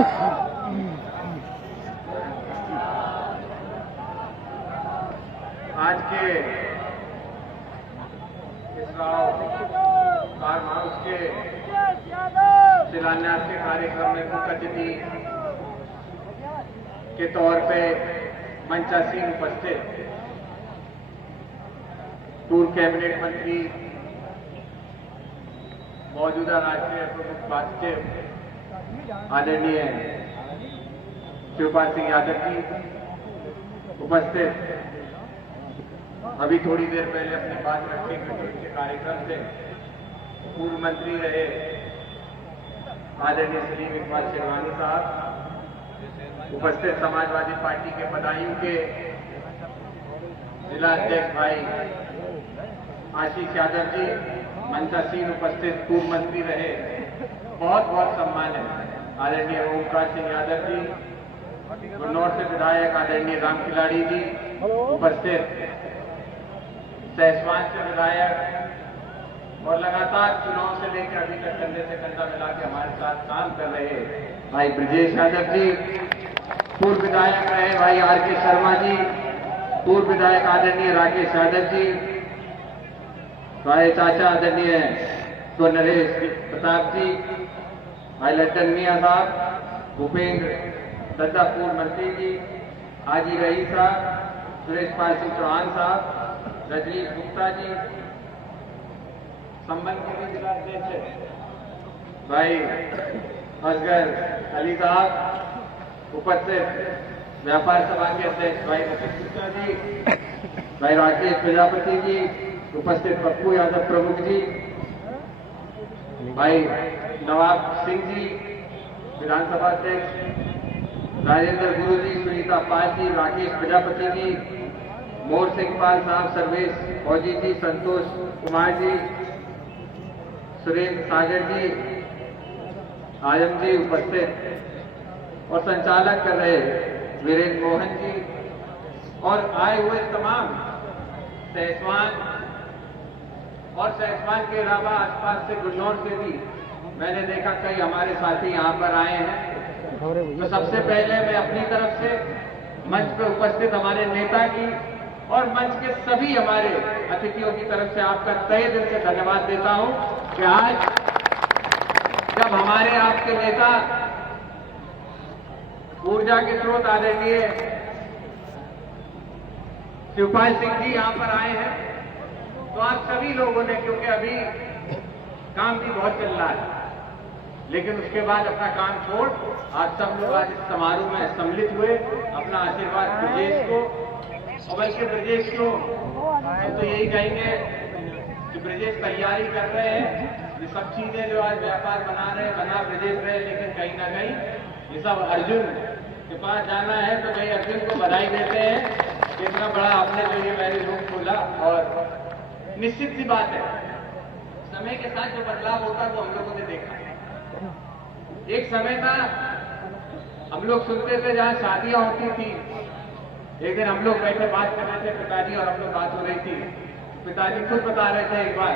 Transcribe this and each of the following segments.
आज के इस फार्म हाउस के शिलान्यास के कार्यक्रम में मुख्य अतिथि के तौर पे मंचासीन उपस्थित पूर्व कैबिनेट मंत्री, मौजूदा राष्ट्रीय प्रमुख भाजपा आदरणीय शिवपाल सिंह यादव जी, उपस्थित अभी थोड़ी देर पहले अपनी बात रखते हुए के कार्यक्रम से पूर्व मंत्री रहे आदरणीय सलीम इकबाल शेरवानी साहब, उपस्थित समाजवादी पार्टी के बदायूं के जिला अध्यक्ष भाई आशीष यादव जी, मंचासीन उपस्थित पूर्व मंत्री रहे बहुत बहुत सम्मान है आदरणीय ओमकार सिंह यादव जी, गुन्नौर से विधायक आदरणीय राम खिलाड़ी जी, उपस्थित सहसवान से विधायक और लगातार चुनाव से लेकर अभी तक कंधे से कंधा मिला के हमारे साथ काम कर रहे भाई ब्रजेश यादव जी, पूर्व विधायक रहे भाई आर.के. शर्मा जी, पूर्व विधायक आदरणीय राकेश यादव जी, भाई चाचा आदरणीय तो नरेश प्रताप जी, भाई लड्डन मियां साहब, भूपेंद्र दत्ता पूर्व मंत्री जी, हाजी रईस साहब, सुरेश पाल सिंह चौहान साहब, रजनीश गुप्ता जी, संबंध के जिला अध्यक्ष भाई असगर अली साहब, उपस्थित व्यापार सभा के अध्यक्ष भाई रफीक गुप्ता जी, भाई राकेश प्रजापति जी, उपस्थित पप्पू यादव प्रमुख जी, भाई नवाब सिंह जी, विधानसभा अध्यक्ष राजेंद्र गुरु जी, सुनीता पाल जी, राकेश प्रजापति जी, मोर सिंह पाल साहब, सर्वेश फौजी जी, संतोष कुमार जी, सुरेंद्र सागर जी, आजम जी, उपस्थित और संचालक कर रहे वीरेंद्र मोहन जी और आए हुए तमाम सहसवान और सहसवान के अलावा आसपास से गुन्नौर से भी मैंने देखा कई हमारे साथी यहाँ पर आए हैं। तो सबसे पहले मैं अपनी तरफ से मंच पर उपस्थित हमारे नेता की और मंच के सभी हमारे अतिथियों की तरफ से आपका तहे दिल से धन्यवाद देता हूं कि आज जब हमारे आपके नेता ऊर्जा के स्रोत आदरणीय शिवपाल सिंह जी यहाँ पर आए हैं, तो आप सभी लोगों ने, क्योंकि अभी काम भी बहुत चल रहा है, लेकिन उसके बाद अपना काम छोड़ आज सब लोग आज इस समारोह में सम्मिलित हुए, अपना आशीर्वाद ब्रजेश को और बल्कि ब्रजेश को हम तो यही कहेंगे कि ब्रजेश तैयारी कर रहे हैं, ये सब चीजें जो आज व्यापार बना ब्रजेश रहे, लेकिन कहीं ना कहीं ये सब अर्जुन के पास जाना है, तो कहीं अर्जुन को बधाई देते हैं कि इतना बड़ा आपने जो ये मैरिज होम खोला। और निश्चित सी बात है, समय के साथ जो बदलाव होता है वो हम लोगों ने देखा। एक समय था हम लोग सुनते थे जहां शादियां होती थी, एक दिन हम लोग बैठे बात कर रहे थे, पिताजी और हम लोग बात हो रही थी, पिताजी खुद बता रहे थे एक बार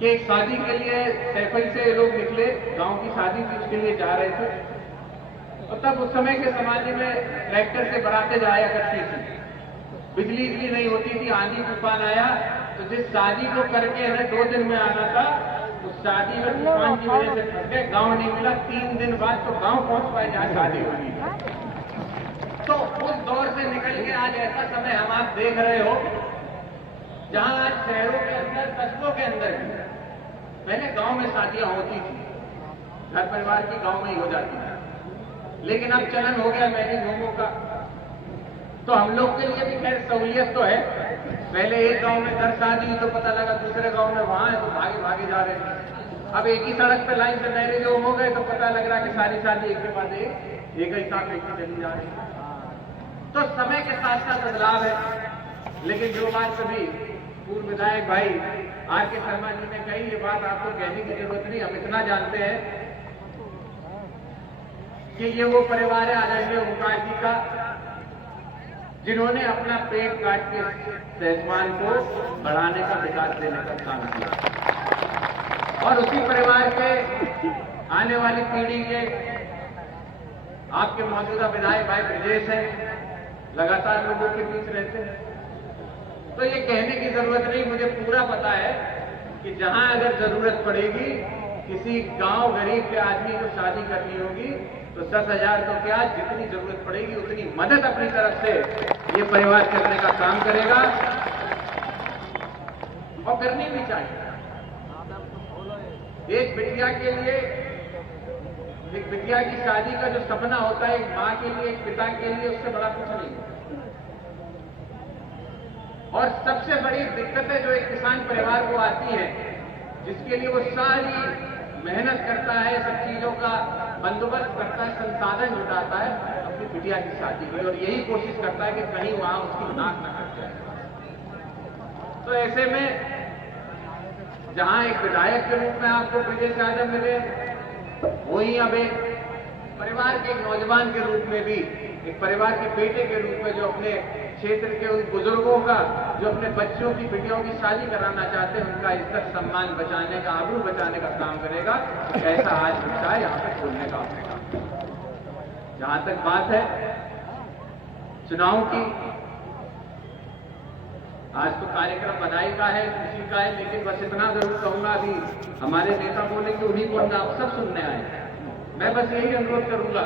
कि एक शादी के लिए सैफई से लोग निकले, गांव की शादी थी, उसके लिए जा रहे थे, और तब उस समय के समाज में ट्रैक्टर से बरातें जाया करती थी, बिजली नहीं होती थी, आंधी तूफान आया तो जिस शादी को करके हमें 2 दिन में आना था, उस शादी में तूफान की वजह से फंस गए, गाँव नहीं मिला, 3 दिन बाद तो गाँव पहुंच पाए जहाँ शादी होनी थी। तो उस दौर से निकल के आज ऐसा समय हम आप देख रहे हो जहां आज शहरों के अंदर, कस्बों के अंदर पहले गांव में शादियां होती थी, घर परिवार की गांव में ही हो जाती थी, लेकिन अब चलन हो गया मैरिज होमों का। तो हम लोग के लिए भी खैर सहूलियत तो है, पहले एक गांव में 10 शादी तो पता लगा दूसरे गांव में वहां है, तो भागे भागे जा रहे थे। अब एक ही सड़क पे लाइन से मैरिज होम हो गए तो पता लग रहा कि सारी शादी एक के बाद एक ही साथ लेके चली जा रही है। तो समय के साथ साथ बदलाव है, लेकिन जो बात कभी पूर्व विधायक भाई आर.के. शर्मा जी ने कही, ये बात आपको कहने की जरूरत नहीं, हम इतना जानते हैं कि ये वो परिवार है आदरणीय ओमकार जी का, जिन्होंने अपना पेट काट के सहसवान को बढ़ाने का, विकास देने का काम किया, और उसी परिवार के आने वाली पीढ़ी के आपके मौजूदा विधायक भाई ब्रजेश हैं, लगातार लोगों के बीच रहते हैं, तो ये कहने की जरूरत नहीं, मुझे पूरा पता है कि जहां अगर जरूरत पड़ेगी किसी गांव गरीब के आदमी को शादी करनी होगी तो 10,000 तो क्या, जितनी जरूरत पड़ेगी उतनी मदद अपनी तरफ से ये परिवार करने का काम करेगा और करनी भी चाहिए। एक बिटिया के लिए, एक बिटिया की शादी का जो सपना होता है, एक मां के लिए, एक पिता के लिए, उससे बड़ा कुछ नहीं है। और सबसे बड़ी दिक्कतें जो एक किसान परिवार को आती है, जिसके लिए वो सारी मेहनत करता है, सब चीजों का बंदोबस्त करता है, संसाधन जुटाता है अपनी बिटिया की शादी की, और यही कोशिश करता है कि कहीं वहां उसकी नाक न कट जाए। तो ऐसे में जहां एक विधायक के रूप में आपको ब्रजेश यादव मिले, वहीं अब एक परिवार के एक नौजवान के रूप में भी, एक परिवार के बेटे के रूप में, जो अपने क्षेत्र के उन बुजुर्गों का, जो अपने बच्चों की, बेटियों की शादी कराना चाहते हैं, उनका इज्जत सम्मान बचाने का, आबरू बचाने का काम करेगा। ऐसा आज बच्चा है यहां पर खोलने का अपने काम। जहां तक बात है चुनाव की, आज तो कार्यक्रम बधाई का है, खुशी का है, लेकिन बस इतना जरूर कहूंगा, अभी हमारे नेता बोले कि उन्हीं को आप सब सुनने आए। मैं बस यही अनुरोध करूंगा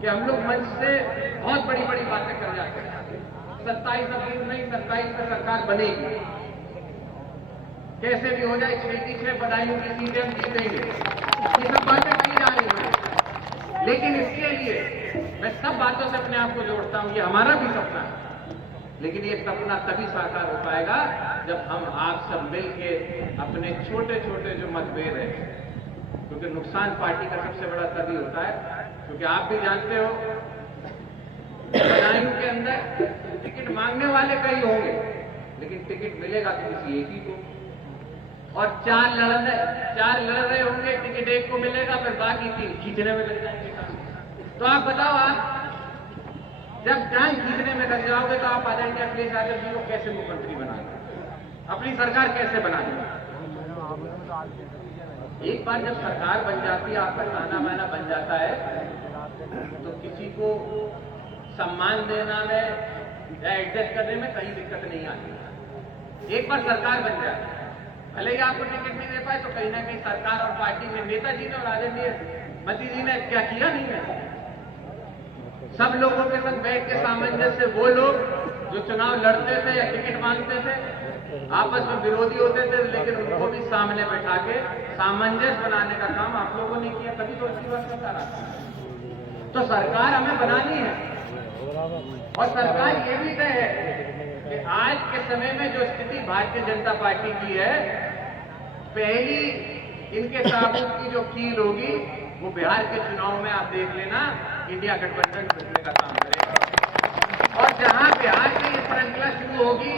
कि हम लोग मंच से बहुत बड़ी बड़ी बातें कर जाते हैं। 27 अप्रैल नहीं, 27 में सरकार बनेगी, कैसे भी हो जाए, 6 की 6 बधाइयों की सीटें हम जीतेंगे, ये सब बातें कही जा रही हैं। लेकिन इसके लिए मैं सब बातों से अपने आप को जोड़ता हूं, ये हमारा भी सपना है, लेकिन ये सपना तभी साकार हो पाएगा जब हम आप सब मिलके अपने छोटे छोटे जो मतभेद है, क्योंकि नुकसान पार्टी का सबसे बड़ा तभी होता है, क्योंकि आप भी जानते हो बदायूं के अंदर टिकट मांगने वाले कई होंगे, लेकिन टिकट मिलेगा तो किसी एक ही को, और चार लड़ रहे होंगे, टिकट एक को मिलेगा, फिर बाकी 3 खींचने में लग जाएंगे। तो आप बताओ, आप जब टांग खींचने में लग जाओगे तो आप आदरणीय अखिलेश यादव जी को कैसे मुख्यमंत्री बनाएंगे, अपनी सरकार कैसे बनाएंगे? एक बार जब सरकार बन जाती है, आपका ताना बाना बन जाता है, तो किसी को सम्मान देना में या एडजस्ट करने में कहीं दिक्कत नहीं आती। एक बार सरकार बन जाए, भले ही आपको टिकट नहीं दे पाए, तो कहीं ना कहीं सरकार और पार्टी में नेताजी ने और आदरणीय मोदी जी ने क्या किया नहीं है, सब लोगों के साथ बैठ के सामंजस्य से, वो लोग जो चुनाव लड़ते थे या टिकट मांगते थे, आपस में विरोधी होते थे, लेकिन उनको भी सामने बैठा के सामंजस्य बनाने का काम आप लोगों ने किया, तभी तो अच्छी बात सरकार आती है। तो सरकार हमें बनानी है, और सरकार ये भी तय है कि आज के समय में जो स्थिति भारतीय जनता पार्टी की है, पहली इनके ताबूत की जो कील होगी वो बिहार के चुनाव में आप देख लेना, इंडिया गठबंधन करने का काम करेगा। और जहां बिहार से ये श्रृंखला शुरू होगी,